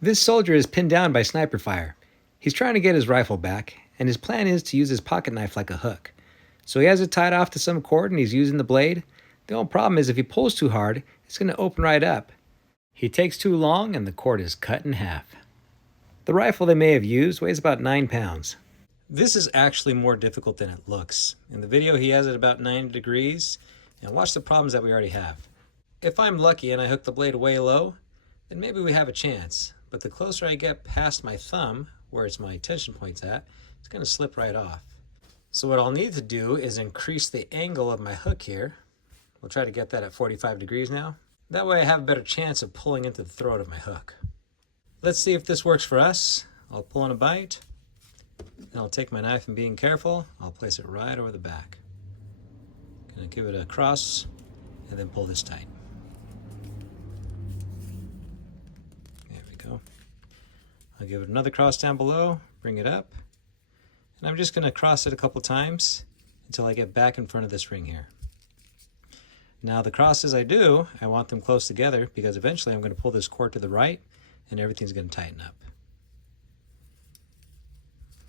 This soldier is pinned down by sniper fire. He's trying to get his rifle back, and his plan is to use his pocket knife like a hook. So he has it tied off to some cord and he's using the blade. The only problem is if he pulls too hard, it's going to open right up. He takes too long and the cord is cut in half. The rifle they may have used weighs about 9 pounds. This is actually more difficult than it looks. In the video he has it about 90 degrees, and watch the problems that we already have. If I'm lucky and I hook the blade way low, then maybe we have a chance. But the closer I get past my thumb, where it's my tension point's at, it's going to slip right off. So what I'll need to do is increase the angle of my hook here. We'll try to get that at 45 degrees now. That way I have a better chance of pulling into the throat of my hook. Let's see if this works for us. I'll pull in a bite, and I'll take my knife and being careful, I'll place it right over the back. Gonna give it a cross and then pull this tight. There we go. I'll give it another cross down below, bring it up, and I'm just gonna cross it a couple times until I get back in front of this ring here. Now the crosses I do, I want them close together because eventually I'm gonna pull this cord to the right and everything's gonna tighten up.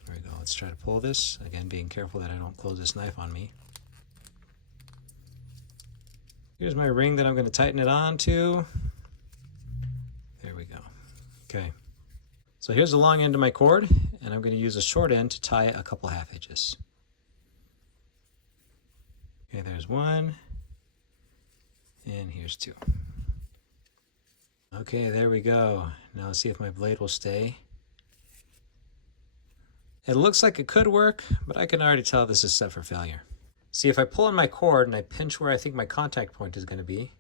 There we go, let's try to pull this. Again, being careful that I don't close this knife on me. Here's my ring that I'm gonna tighten it on to. There we go, okay. So here's the long end of my cord, and I'm gonna use a short end to tie a couple half hitches. Okay, there's one, and here's two. Okay, there we go. Now let's see if my blade will stay. It looks like it could work, but I can already tell this is set for failure. See, if I pull on my cord and I pinch where I think my contact point is going to be,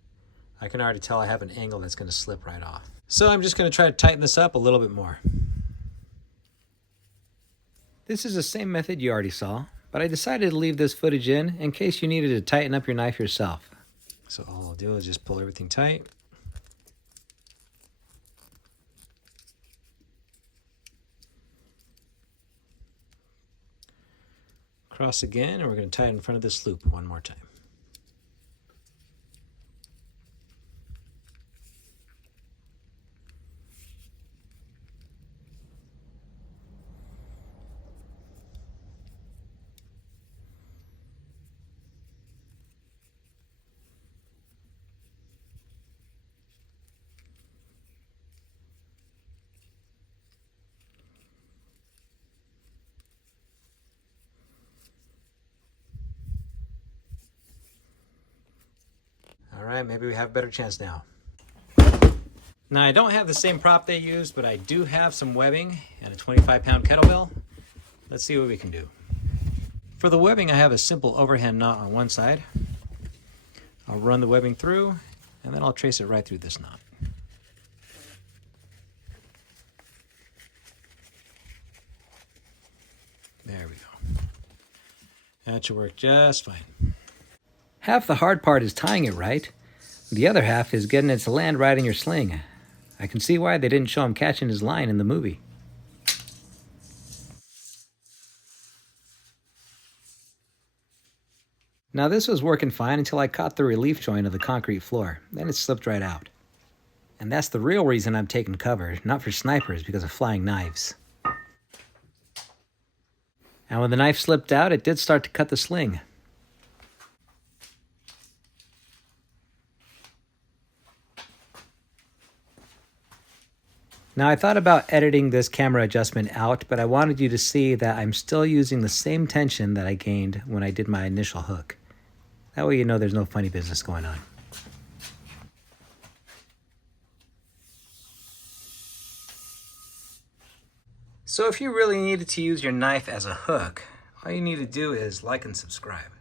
I can already tell I have an angle that's going to slip right off. So I'm just going to try to tighten this up a little bit more. This is the same method you already saw, but I decided to leave this footage in case you needed to tighten up your knife yourself. So all I'll do is just pull everything tight. Cross again, and we're going to tie it in front of this loop one more time. All right, maybe we have a better chance now. Now I don't have the same prop they used, but I do have some webbing and a 25-pound kettlebell. Let's see what we can do. For the webbing, I have a simple overhand knot on one side. I'll run the webbing through, and then I'll trace it right through this knot. There we go. That should work just fine. Half the hard part is tying it right. The other half is getting it to land right in your sling. I can see why they didn't show him catching his line in the movie. Now this was working fine until I caught the relief joint of the concrete floor. Then it slipped right out. And that's the real reason I'm taking cover, not for snipers, because of flying knives. And when the knife slipped out, it did start to cut the sling. Now I thought about editing this camera adjustment out, but I wanted you to see that I'm still using the same tension that I gained when I did my initial hook. That way you know there's no funny business going on. So if you really needed to use your knife as a hook, all you need to do is like and subscribe.